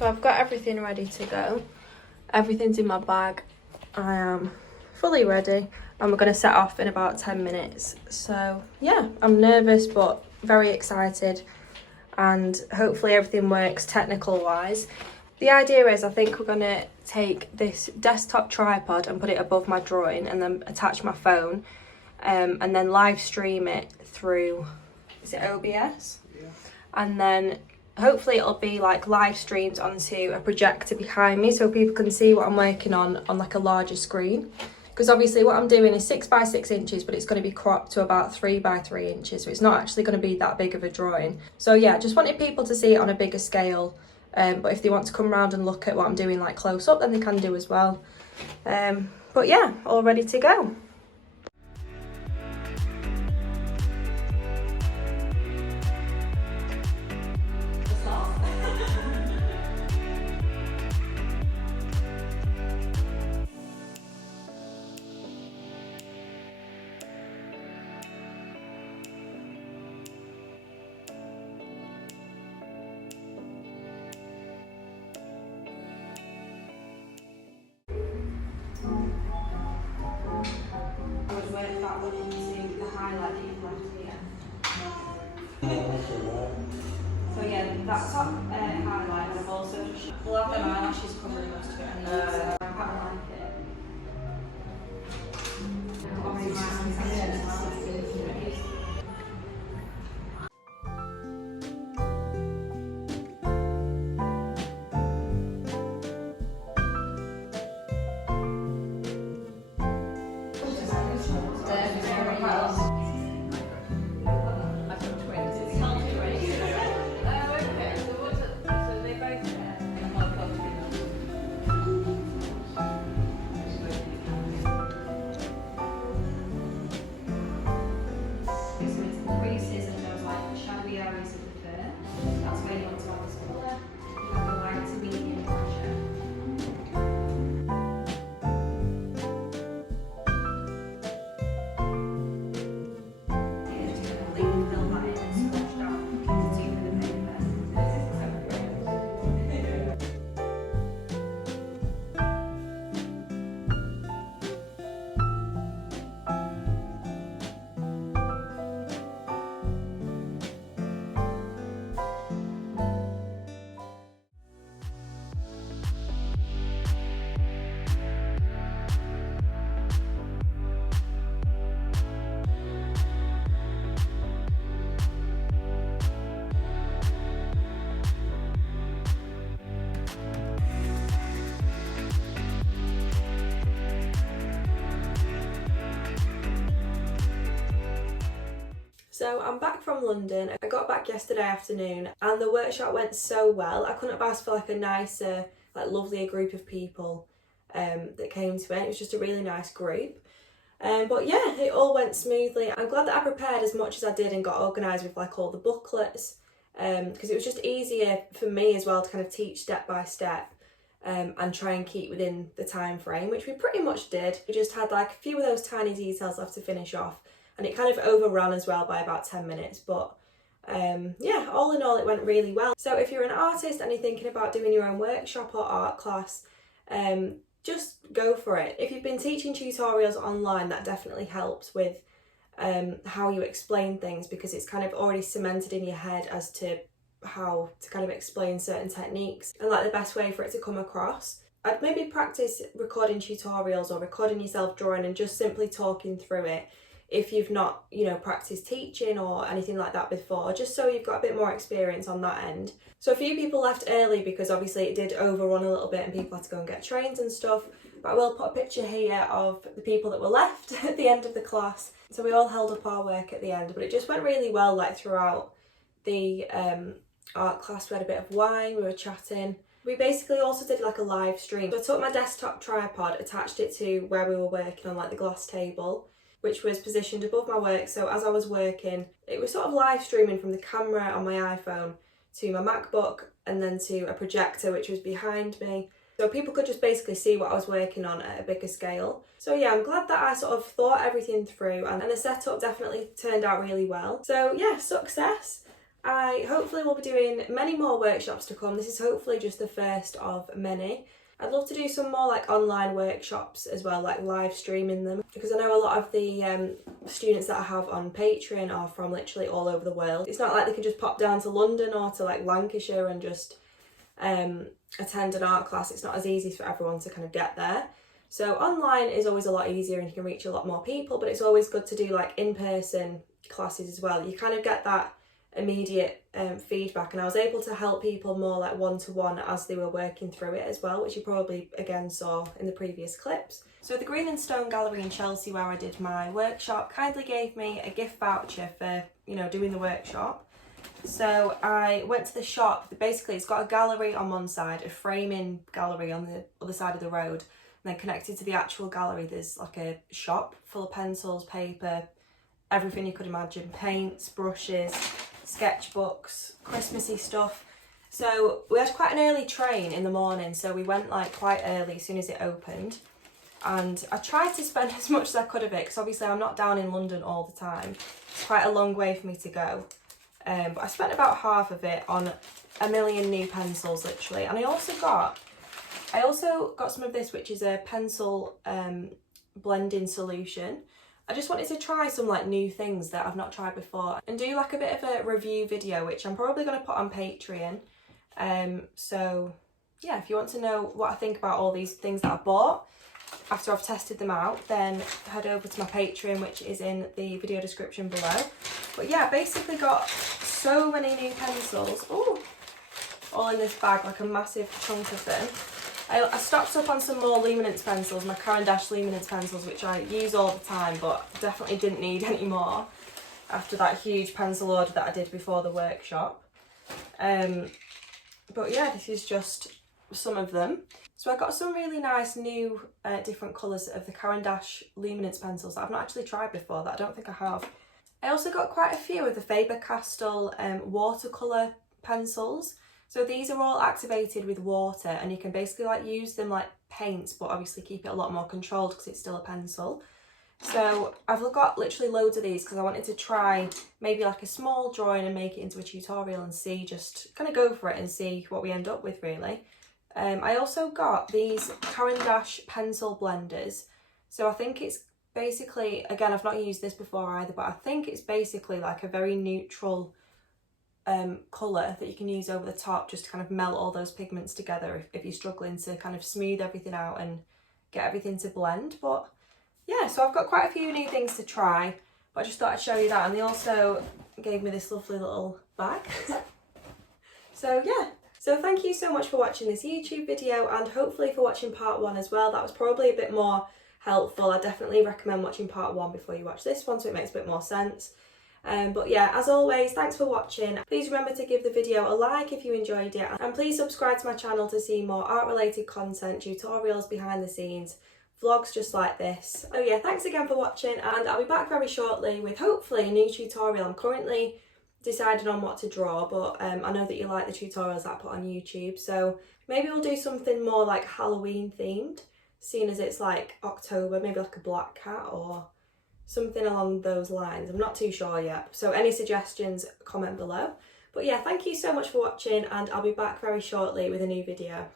So I've got everything ready to go. Everything's in my bag. I am fully ready and we're going to set off in about 10 minutes. So yeah, I'm nervous but very excited and hopefully everything works technical wise. The idea is I think we're going to take this desktop tripod and put it above my drawing and then attach my phone and then live stream it through, is it OBS? Yeah. And then hopefully it'll be like live streamed onto a projector behind me so people can see what I'm working on like a larger screen. Because obviously what I'm doing is 6 by 6 inches, but it's going to be cropped to about 3 by 3 inches. So it's not actually going to be that big of a drawing. So yeah, just wanted people to see it on a bigger scale. But if they want to come around and look at what I'm doing like close up, then they can do as well. But yeah, all ready to go. So yeah, that top highlight, and I've also just, we'll have them eyelashes covering most of it, and I quite like it. So I'm back from London. I got back yesterday afternoon and the workshop went so well. I couldn't have asked for like a nicer, like lovelier group of people that came to it. It was just a really nice group. But yeah, it all went smoothly. I'm glad that I prepared as much as I did and got organised with like all the booklets because it was just easier for me as well to kind of teach step by step and try and keep within the time frame, which we pretty much did. We just had like a few of those tiny details left to finish off. And it kind of overran as well by about 10 minutes. But yeah, all in all, it went really well. So if you're an artist and you're thinking about doing your own workshop or art class, just go for it. If you've been teaching tutorials online, that definitely helps with how you explain things because it's kind of already cemented in your head as to how to kind of explain certain techniques and like the best way for it to come across. I'd maybe practice recording tutorials or recording yourself drawing and just simply talking through it if you've not, you know, practiced teaching or anything like that before, just so you've got a bit more experience on that end. So a few people left early because obviously it did overrun a little bit and people had to go and get trains and stuff, but I will put a picture here of the people that were left at the end of the class. So we all held up our work at the end, but it just went really well like throughout the art class. We had a bit of wine, we were chatting. We basically also did like a live stream. So I took my desktop tripod, attached it to where we were working on like the glass table, which was positioned above my work. So as I was working, it was sort of live streaming from the camera on my iPhone to my MacBook and then to a projector which was behind me. So people could just basically see what I was working on at a bigger scale. So yeah, I'm glad that I sort of thought everything through and the setup definitely turned out really well. So yeah, success. I hopefully will be doing many more workshops to come. This is hopefully just the first of many. I'd love to do some more like online workshops as well, like live streaming them, because I know a lot of the students that I have on Patreon are from literally all over the world. It's not like they can just pop down to London or to like Lancashire and just attend an art class. It's not as easy for everyone to kind of get there. So online is always a lot easier and you can reach a lot more people, but it's always good to do like in-person classes as well. You kind of get that immediate feedback, and I was able to help people more like one-to-one as they were working through it as well, which you probably again saw in the previous clips. So the Green and Stone Gallery in Chelsea, where I did my workshop, kindly gave me a gift voucher for, you know, doing the workshop. So I went to the shop. Basically it's got a gallery on one side, a framing gallery on the other side of the road, and then connected to the actual gallery there's like a shop full of pencils, paper, everything you could imagine, paints, brushes, sketchbooks, Christmassy stuff. So we had quite an early train in the morning, so we went like quite early as soon as it opened, and I tried to spend as much as I could of it because obviously I'm not down in London all the time. It's quite a long way for me to go, but I spent about half of it on a million new pencils literally. And I also got some of this, which is a pencil blending solution. I just wanted to try some like new things that I've not tried before and do like a bit of a review video, which I'm probably going to put on Patreon. So yeah, if you want to know what I think about all these things that I bought after I've tested them out, then head over to my Patreon, which is in the video description below. But yeah, I basically got so many new pencils, all in this bag, like a massive chunk of them. I stocked up on some more luminance pencils, my Caran d'Ache luminance pencils, which I use all the time, but definitely didn't need any more after that huge pencil order that I did before the workshop. But yeah, this is just some of them. So I got some really nice new different colours of the Caran d'Ache luminance pencils that I've not actually tried before, that I don't think I have. I also got quite a few of the Faber-Castell watercolour pencils. So these are all activated with water, and you can basically like use them like paints, but obviously keep it a lot more controlled because it's still a pencil. So I've got literally loads of these because I wanted to try maybe like a small drawing and make it into a tutorial and see, just kind of go for it and see what we end up with really. I also got these Caran d'Ache pencil blenders. So I think it's basically, again, I've not used this before either, but I think it's basically like a very neutral colour that you can use over the top just to kind of melt all those pigments together if you're struggling to kind of smooth everything out and get everything to blend. But yeah, so I've got quite a few new things to try, but I just thought I'd show you that. And they also gave me this lovely little bag. So yeah, so thank you so much for watching this YouTube video, and hopefully for watching part 1 as well. That was probably a bit more helpful. I definitely recommend watching part 1 before you watch this one, so it makes a bit more sense. But yeah, as always, thanks for watching. Please remember to give the video a like if you enjoyed it, and please subscribe to my channel to see more art related content, tutorials, behind the scenes, vlogs just like this. So yeah, thanks again for watching, and I'll be back very shortly with hopefully a new tutorial. I'm currently deciding on what to draw, but I know that you like the tutorials that I put on YouTube, so maybe we'll do something more like Halloween themed, seeing as it's like October, maybe like a black cat or something along those lines. I'm not too sure yet, so any suggestions, comment below. But yeah, thank you so much for watching, and I'll be back very shortly with a new video.